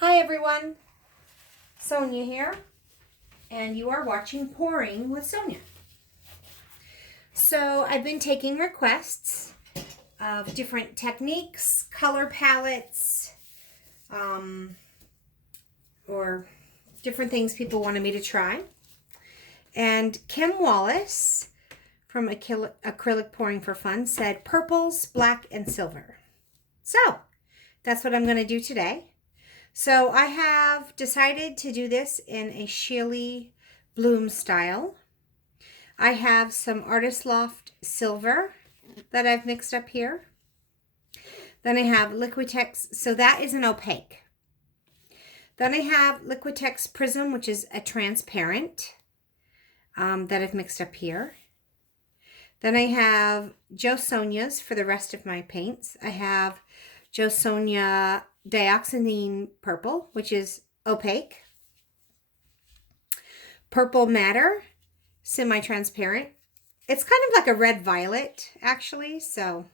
Hi everyone, Sonia here, and you are watching Pouring with Sonia. So I've been taking requests of different techniques, color palettes, or different things people wanted me to try. And Kim Wallace from Acrylic Pouring for Fun said purples, black, and silver. So that's what I'm going to do today. So I have decided to do this in a Shealy Bloom style. I have some Artist Loft silver that I've mixed up here. Then I have Liquitex, so that is an opaque. Then I have Liquitex Prism, which is a transparent that I've mixed up here. Then I have Jo Sonia's for the rest of my paints. I have Jo Sonia Dioxazine Purple, which is opaque. Purple Matter, semi-transparent. It's kind of like a red violet, actually, so.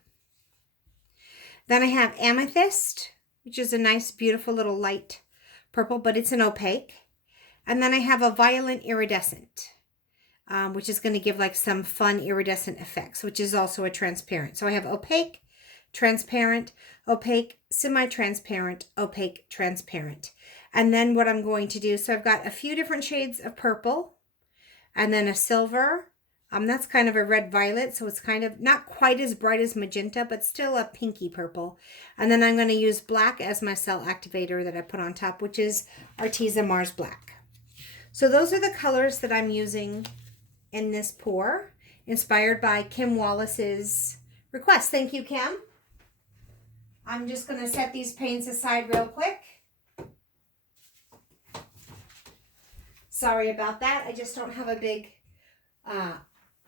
Then I have Amethyst, which is a nice, beautiful little light purple, but it's an opaque. And then I have a Violent Iridescent, which is going to give like some fun iridescent effects, which is also a transparent. So I have opaque, transparent, opaque, semi-transparent, opaque, transparent. And then what I'm going to do, so I've got a few different shades of purple and then a silver. That's kind of a red violet, so it's kind of not quite as bright as magenta, but still a pinky purple. And then I'm going to use black as my cell activator that I put on top, which is Arteza Mars Black. So those are the colors that I'm using in this pour, inspired by Kim Wallace's request. Thank you, Kim. I'm just going to set these paints aside real quick. Sorry about that. I just don't have a big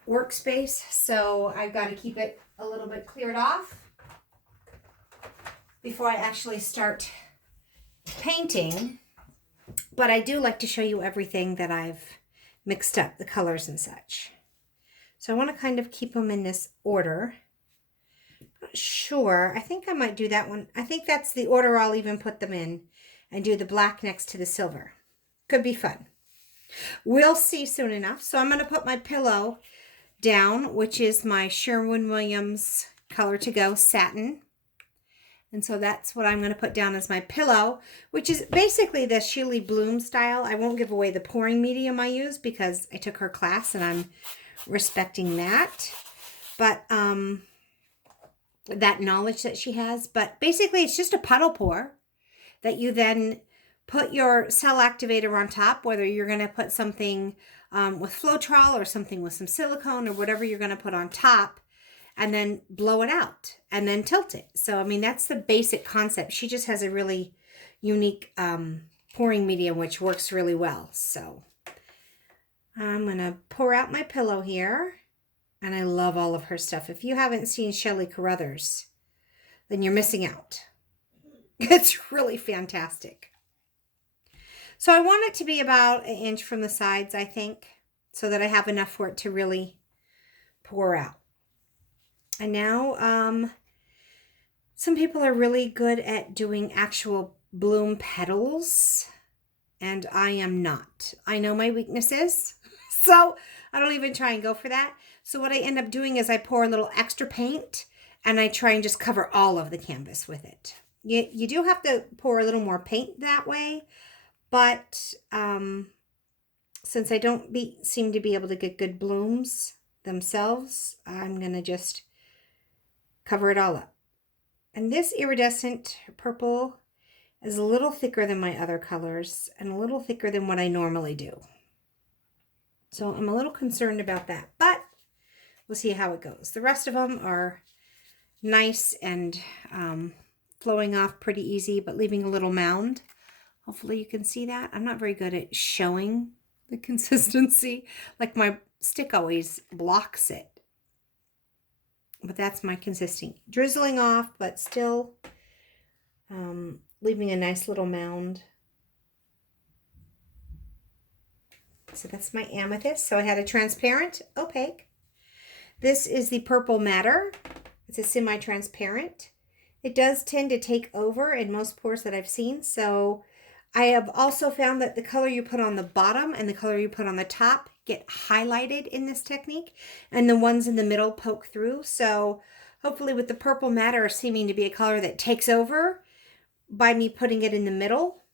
workspace, so I've got to keep it a little bit cleared off before I actually start painting. But I do like to show you everything that I've mixed up, the colors and such. So I want to kind of keep them in this order. Not sure. I think I might do that one. I think that's the order I'll even put them in and do the black next to the silver. Could be fun. We'll see soon enough. So I'm going to put my pillow down, which is my Sherwin-Williams Color to Go Satin. And so that's what I'm going to put down as my pillow, which is basically the Shealy Bloom style. I won't give away the pouring medium I use because I took her class and I'm respecting that. But that knowledge that she has. But basically it's just a puddle pour that you then put your cell activator on top, whether you're going to put something with Floetrol or something with some silicone or whatever you're going to put on top, and then blow it out and then tilt it. So, I mean, that's the basic concept. She just has a really unique pouring medium, which works really well. So I'm going to pour out my pillow here. And I love all of her stuff. If you haven't seen Shelley Carruthers, then you're missing out. It's really fantastic. So I want it to be about 1 inch from the sides, I think, so that I have enough for it to really pour out. And now some people are really good at doing actual bloom petals, and I am not. I know my weaknesses, so I don't even try and go for that. So what I end up doing is I pour a little extra paint, and I try and just cover all of the canvas with it. You do have to pour a little more paint that way, but since I don't seem to be able to get good blooms themselves, I'm going to just cover it all up. And this iridescent purple is a little thicker than my other colors and a little thicker than what I normally do. So I'm a little concerned about that, but we'll see how it goes. The rest of them are nice and flowing off pretty easy, but leaving a little mound. Hopefully you can see that. I'm not very good at showing the consistency. Like my stick always blocks it. But that's my consistency. Drizzling off, but still leaving a nice little mound. So that's my amethyst. So I had a transparent, opaque. This is the Purple Matter. It's a semi-transparent. It does tend to take over in most pours that I've seen. So I have also found that the color you put on the bottom and the color you put on the top get highlighted in this technique, and the ones in the middle poke through. So hopefully with the purple matter seeming to be a color that takes over, by me putting it in the middle,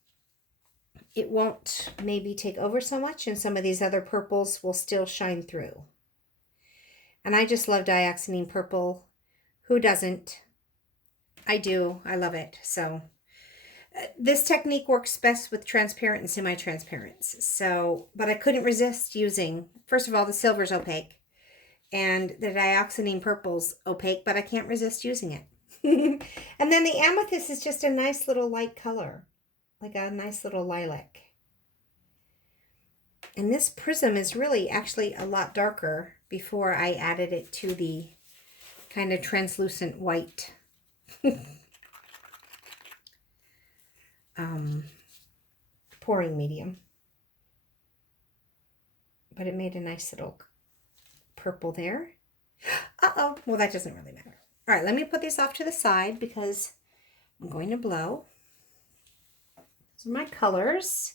it won't maybe take over so much, and some of these other purples will still shine through. And I just love dioxazine purple. Who doesn't? I do. I love it. So this technique works best with transparent and semi-transparents. So, but I couldn't resist using, first of all, the silver's opaque and the dioxazine purple's opaque, but I can't resist using it. And then the amethyst is just a nice little light color, like a nice little lilac. And this prism is really actually a lot darker before I added it to the kind of translucent white pouring medium. But it made a nice little purple there. Uh-oh. Well, that doesn't really matter. All right, let me put this off to the side because I'm going to blow. These are my colors.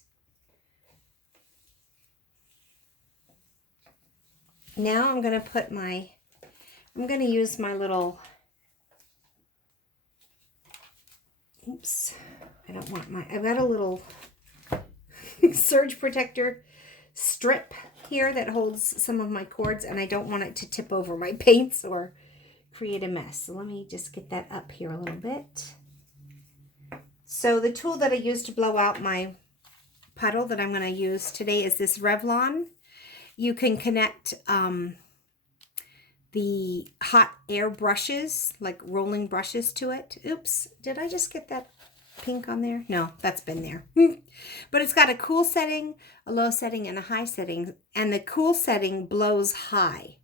Now I'm going to use my little, oops, I've got a little surge protector strip here that holds some of my cords, and I don't want it to tip over my paints or create a mess. So let me just get that up here a little bit. So the tool that I use to blow out my puddle that I'm going to use today is this Revlon. You can connect the hot air brushes, like rolling brushes, to it. Oops, did I just get that pink on there? No, that's been there. But it's got a cool setting, a low setting, and a high setting. And the cool setting blows high,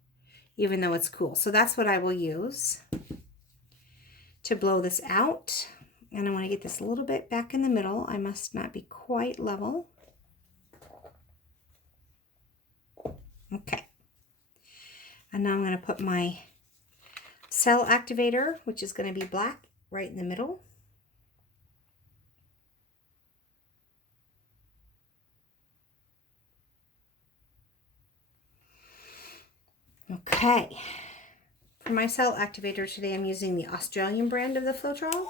even though it's cool. So that's what I will use to blow this out. And I want to get this a little bit back in the middle. I must not be quite level. Okay. And now I'm going to put my cell activator, which is going to be black, right in the middle. Okay. For my cell activator today, I'm using the Australian brand of the Floetrol.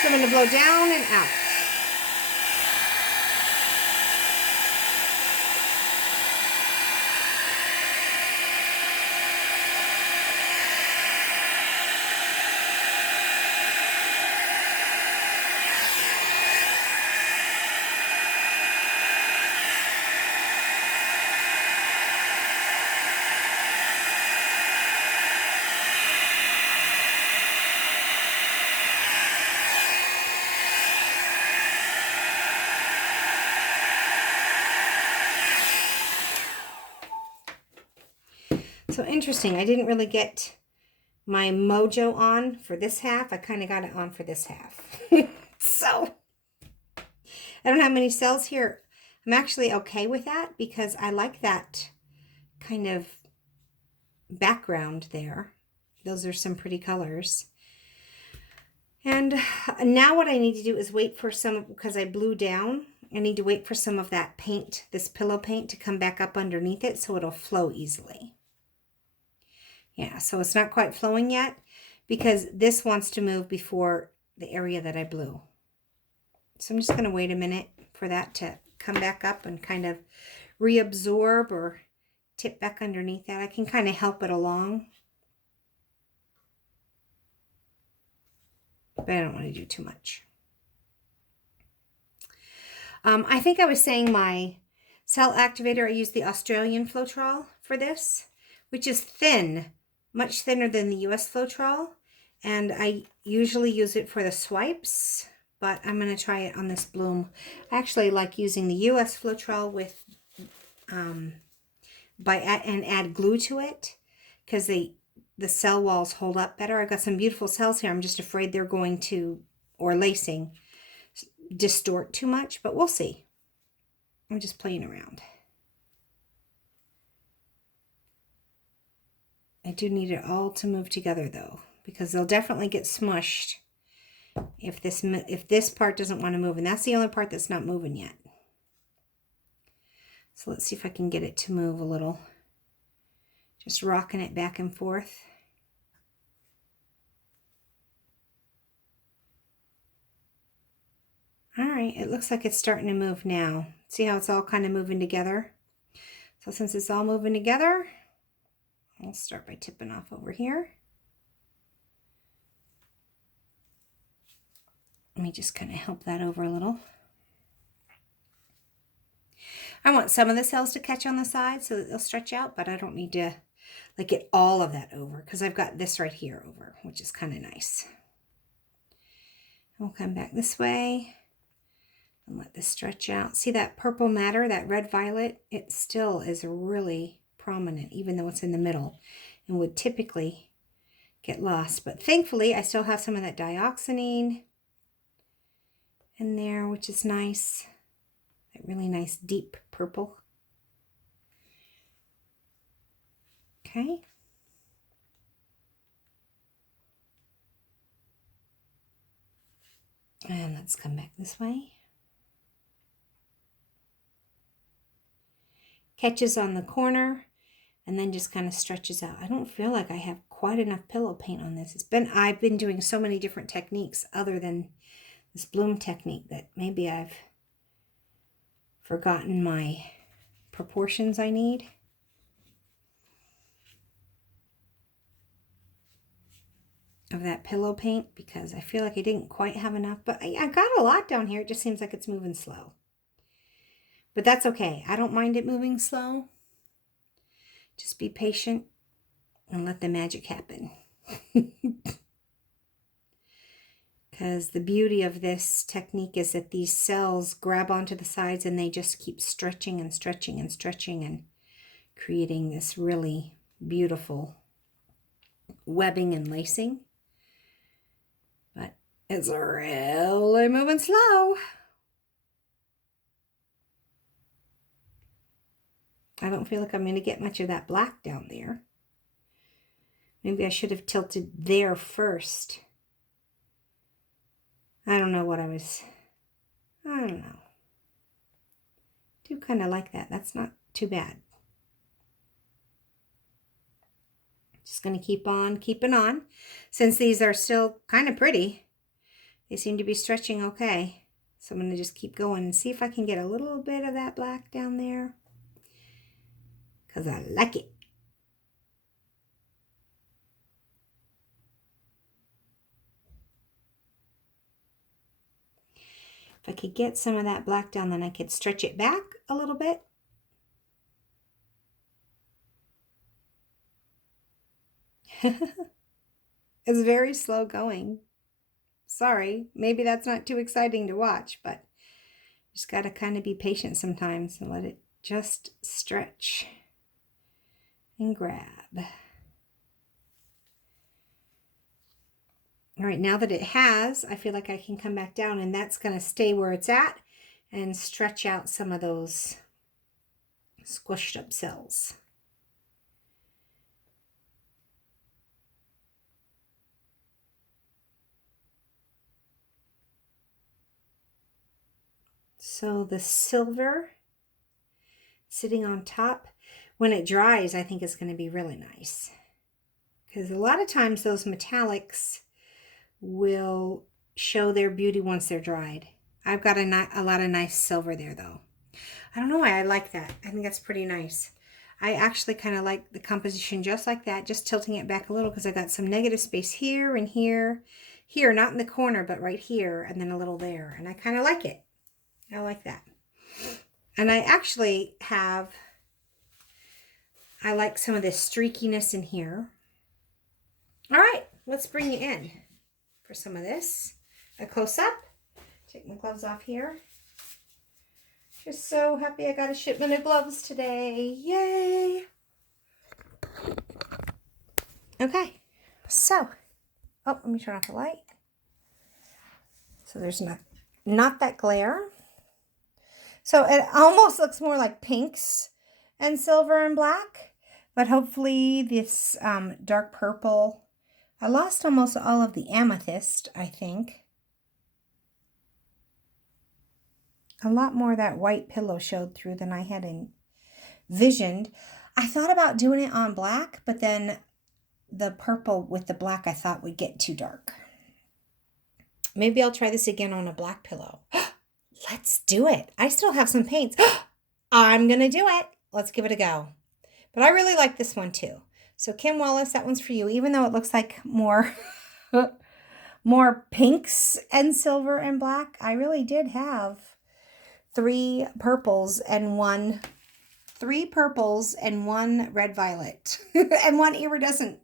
So I'm going to blow down and out. So interesting, I didn't really get my mojo on for this half. I kind of got it on for this half. So, I don't have many cells here. I'm actually okay with that because I like that kind of background there. Those are some pretty colors. And now what I need to do is wait for some, because I blew down, I need to wait for some of that paint, this pillow paint, to come back up underneath it so it'll flow easily. Yeah, so it's not quite flowing yet because this wants to move before the area that I blew. So I'm just going to wait a minute for that to come back up and kind of reabsorb or tip back underneath that. I can kind of help it along, but I don't want to do too much. I think I was saying my cell activator, I use the Australian Floetrol for this, which is thin. Much thinner than the US Floetrol, and I usually use it for the swipes, but I'm going to try it on this bloom. I actually like using the US Floetrol with and add glue to it because the cell walls hold up better. I've got some beautiful cells here. I'm just afraid they're going to, or lacing, distort too much, but we'll see. I'm just playing around. I do need it all to move together though, because they'll definitely get smushed if this part doesn't want to move, and that's the only part that's not moving yet. So let's see if I can get it to move a little. Just rocking it back and forth. All right, it looks like it's starting to move now. See how it's all kind of moving together? So since it's all moving together, I'll start by tipping off over here. Let me just kind of help that over a little. I want some of the cells to catch on the side so that they'll stretch out, but I don't need to like get all of that over because I've got this right here over, which is kind of nice. We'll come back this way and let this stretch out. See that purple matter, that red violet? It still is really prominent, even though it's in the middle, and would typically get lost. But thankfully, I still have some of that dioxanine in there, which is nice. That really nice deep purple. Okay. And let's come back this way. Catches on the corner and then just kind of stretches out. I don't feel like I have quite enough pillow paint on this. I've been doing so many different techniques other than this bloom technique that maybe I've forgotten my proportions I need. Of that pillow paint because I feel like I didn't quite have enough, but I got a lot down here. It just seems like it's moving slow. But that's okay. I don't mind it moving slow. Just be patient and let the magic happen. Because the beauty of this technique is that these cells grab onto the sides and they just keep stretching and stretching and stretching and creating this really beautiful webbing and lacing. But it's really moving slow. I don't feel like I'm going to get much of that black down there. Maybe I should have tilted there first. I don't know what I don't know. Do kind of like that. That's not too bad. Just going to keep on keeping on. Since these are still kind of pretty, they seem to be stretching okay. So I'm going to just keep going and see if I can get a little bit of that black down there. Because I like it. If I could get some of that black down, then I could stretch it back a little bit. It's very slow going. Sorry, maybe that's not too exciting to watch, but just got to kind of be patient sometimes and let it just stretch and grab. All right, now that it has, I feel like I can come back down and that's going to stay where it's at and stretch out some of those squished up cells. So the silver sitting on top, when it dries, I think it's going to be really nice. Because a lot of times those metallics will show their beauty once they're dried. I've got a lot of nice silver there though. I don't know why I like that. I think that's pretty nice. I actually kind of like the composition just like that, just tilting it back a little because I got some negative space here and here. Here, not in the corner, but right here, and then a little there. And I kind of like it. I like that. And I actually I like some of this streakiness in here. All right, let's bring you in for some of this. A close-up. Take my gloves off here. Just so happy I got a shipment of gloves today. Yay! Okay, so, let me turn off the light. So there's not that glare. So it almost looks more like pinks and silver and black, but hopefully this dark purple. I lost almost all of the amethyst, I think. A lot more of that white pillow showed through than I had envisioned. I thought about doing it on black, but then the purple with the black I thought would get too dark. Maybe I'll try this again on a black pillow. Let's do it. I still have some paints. I'm going to do it. Let's give it a go. But I really like this one too. So Kim Wallace, that one's for you, even though it looks like more more pinks and silver and black. I really did have three purples and one red violet and one iridescent.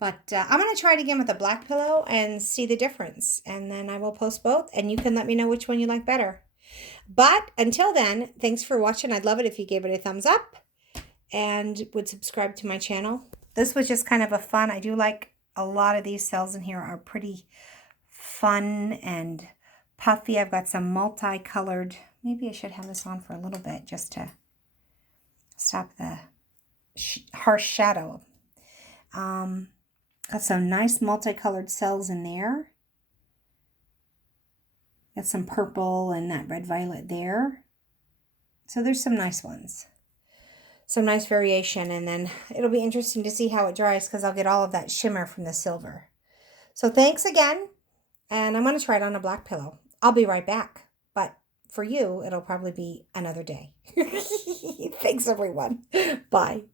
But I'm going to try it again with a black pillow and see the difference. And then I will post both and you can let me know which one you like better. But until then, thanks for watching. I'd love it if you gave it a thumbs up and would subscribe to my channel. This was just kind of a fun. I do like a lot of these cells in here are pretty fun and puffy. I've got some multicolored. Maybe I should have this on for a little bit just to stop the harsh shadow. Got some nice multicolored cells in there. Got some purple and that red violet there. So there's some nice ones. Some nice variation, and then it'll be interesting to see how it dries because I'll get all of that shimmer from the silver. So thanks again, and I'm going to try it on a black pillow. I'll be right back, but for you, it'll probably be another day. Thanks, everyone. Bye.